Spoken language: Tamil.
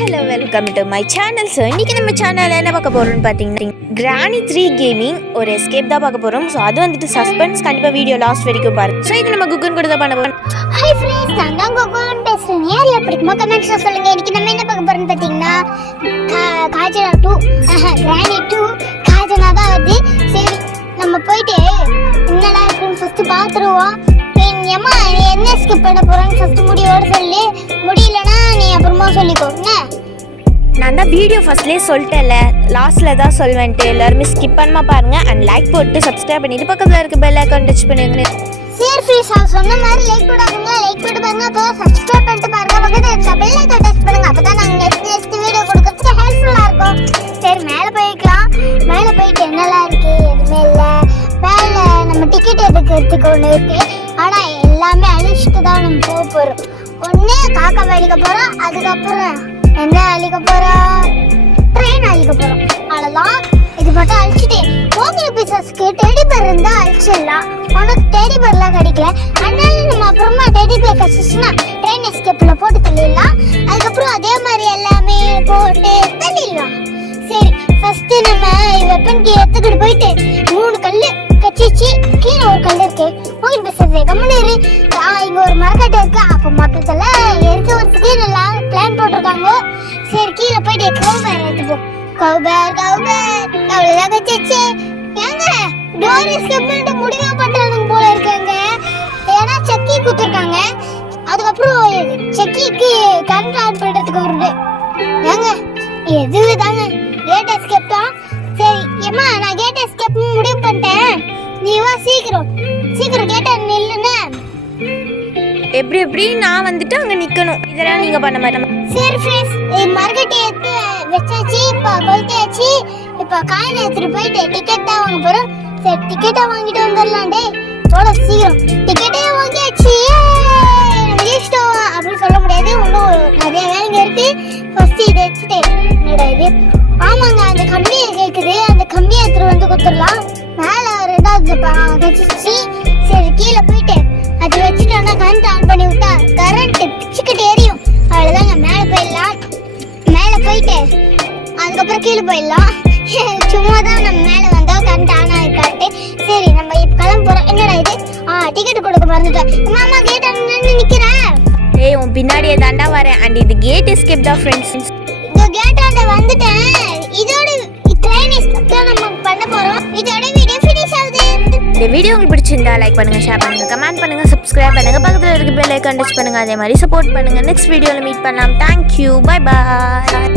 Hello welcome to my channel. So இன்றைக்கி நம்ம சேனலில் என்ன பார்க்க போகிறோம்னு பார்த்தீங்கன்னா கிரானி 3 கேமிங் ஒரு எஸ்கேப் தான் பார்க்க போகிறோம். ஸோ அது வந்துட்டு சஸ்பென்ஸ், கண்டிப்பாக வீடியோ லாஸ்ட் வரைக்கும் பாருங்க. ஸோ இது நம்ம குக்குன் கூட தான் பண்ண போகிறோம். ஹாய் ஃப்ரெண்ட்ஸ், நான் தான் குக்குன் பேசுகிறேன். யார் பிடிக்குமோ கமெண்ட்ஸில் சொல்லுங்கள். இன்றைக்கி நம்ம என்ன பார்க்க போகிறோம்னு பார்த்தீங்கன்னா காஜனா 2 கிரானி 2 காஜனா தான் வருது. சரி நம்ம போயிட்டு என்னடா இருக்குன்னு ஃபஸ்ட்டு பார்த்துருவோம். ஏம்மா நீ என்ன ஸ்கிப் பண்ண போகிறேன்னு ஃபஸ்ட்டு முடிவோடு சொல்லி, முடியலன்னா நீ அப்புறமா சொல்லிக்கோ. என்ன நான் தான் வீடியோ ஃபஸ்ட்லேயே சொல்லிட்டேன்ல, லாஸ்ட்டில் தான் சொல்வேன்ட்டு. எல்லாருமே ஸ்கிப் பண்ணாமல் பாருங்கள் அண்ட் லைக் போட்டு சப்ஸ்கிரைப் பண்ணிட்டு பக்கத்தில் இருக்க பெல் ஐக்கான் டச் பண்ணுங்க. சரி ஃப்ரெண்ட்ஸ், நான் சொன்ன மாதிரி லைக் போடாதீங்க, லைக் போட்டு பாருங்க, அப்போ சப்ஸ்கிரைப் பண்ணிட்டு பாருங்க, பக்கத்தில் இருக்க பெல் ஐக்கான் டச் பண்ணுங்க. அப்போ தான் நாங்கள் நெக்ஸ்ட் வீடியோ கொடுக்கறதுக்கு ஹெல்ப்ஃபுல்லாக இருக்கும். சரி மேலே போய்க்கலாம். மேலே போயிட்டு என்னெல்லாம் இருக்குது? எதுவுமே இல்லை. மேலே நம்ம டிக்கெட் எடுக்கிறதுக்கு ஒன்று இருக்குது. ஆனால் எல்லாமே அழிச்சிட்டு தான் நம்ம போக போகிறோம். ஒன்று காக்கா அழிக்க போகிறோம், அதுக்கப்புறம் என்ன அழிக்க போகிறோம்? ட்ரெயின் அழிக்க போகிறோம். அவ்வளோதான். இது மட்டும் அழிச்சிட்டு மோகில் பீசஸ்க்கு டெடி பேர் இருந்தால் அழிச்சிடலாம். உனக்கு டெடி பேர்லாம் கிடைக்கல, அதனால நம்ம அப்புறமா டெடி பேர் கிடச்சிச்சுன்னா ட்ரெயின் எஸ்கேப்பில் போட்டு தள்ளிடலாம். அதுக்கப்புறம் அதே மாதிரி எல்லாமே போட்டு தள்ளிடலாம். சரி ஃபஸ்ட்டு நம்ம வெப்பன் கீ எடுத்துக்கிட்டு போயிட்டு 3 கல் கச்சிச்சு, கீழே ஒரு கல் இருக்கு. மோகில் பீசஸ் கம்முன்னு இங்கே ஒரு மரக்கட்டை இருக்கு. அப்போ மொத்தத்தில் எரிக்க வரத்துக்கு நல்லா பிளான் போட்டிருக்காங்க. சரி கீழே போயிட்டு கவுபேர் எடுத்துப்போம். கவுபேர் அவ்வளோதான் கச்சிச்சு. ஏங்க டோர் எஸ்கேப் பண்ணிட்டு முடிவா பண்ணுறாங்க போல இருக்காங்க. ஏன்னா சக்கி குத்துருக்காங்க. அதுக்கப்புறம் சக்கிக்கு கரண்ட் ஆன் பண்ணுறதுக்கு வருது. ஏங்க எதுவே தாங்க கேட் எஸ்கேப் தான். சரி ஏம்மா நான் கேட் எஸ்கேப் முடிவு பண்ணிட்டேன். நீ வா சீக்கிரம் கேட்ட நில்லுன்னு. எப்படி நான் வந்துட்டு அங்கே நிற்கணும், இதெல்லாம் நீங்கள் பண்ண மாட்டேன். சரி ஃப்ரெண்ட்ஸ், மரக்கட்டை எடுத்து வச்சாச்சு, இப்போ கொளுத்தாச்சு. இப்போ காயின் எடுத்துட்டு போயிட்டு டிக்கெட் தான் வாங்க போகிறோம். சரி டிக்கெட்டை வாங்கிட்டு வந்துடலாண்டே. போல சீக்கிரம் டிக்கெட்டே வாங்கியாச்சு. இஷ்டம் அப்படின்னு சொல்ல முடியாது, இன்னும் நிறைய வேலைங்க இருக்கு. ஃபர்ஸ்ட் இதை வச்சுட்டு என்னடா இது? ஆமாங்க அந்த கம்பியை கேட்குது, அந்த கம்பியை எடுத்துட்டு வந்து கொடுத்துடலாம். மேலே 2வது கச்சிச்சு. சரி கீழே போயிட்டு அது வச்சுட்டோன்னா கரண்ட் ஆன் பண்ணி விட்டா கரண்ட் பிச்சுக்கிட்டு எரியும். அவ்வளோதாங்க மேலே போயிடலாம். மேலே போயிட்டு அதுக்கப்புறம் கீழே போயிடலாம். சும்மா தான் நம்ம மேலே வந்தோம் கரண்ட் ஆன் ஆகிருக்காட்டு. சரி நம்ம இப்போ கிளம்ப போகிறோம். என்னடா இது? டிக்கெட் கொடுக்க மறந்துட்டேன். மாமா கேட் அங்கே நிற்கிறேன். ஏய் உன் பின்னாடியே தாண்டா வரேன். அண்ட் இது கேட் எஸ்கேப் தான் ஃப்ரெண்ட்ஸ். இந்த கேட் ஆண்ட வந்துட்டேன். இதோட ட்ரெயின் எஸ்கேப் தான் நம்ம பண்ண போகிறோம். இதோட வீடியோ ஃபினிஷ் ஆகுது. இந்த வீடியோ உங்களுக்கு பிடிச்சிருந்தா லைக் பண்ணுங்க, ஷேர் பண்ணுங்க, கமெண்ட் பண்ணுங்க, சப்ஸ்கிரைப் பண்ணுங்க, பக்கத்தில் இருக்க பெல் ஐக்கான் டச் பண்ணுங்க. அதே மாதிரி சப்போர்ட் பண்ணுங்க. நெக்ஸ்ட் வீடியோவில் மீட் பண்ணலாம். Thank you, bye bye.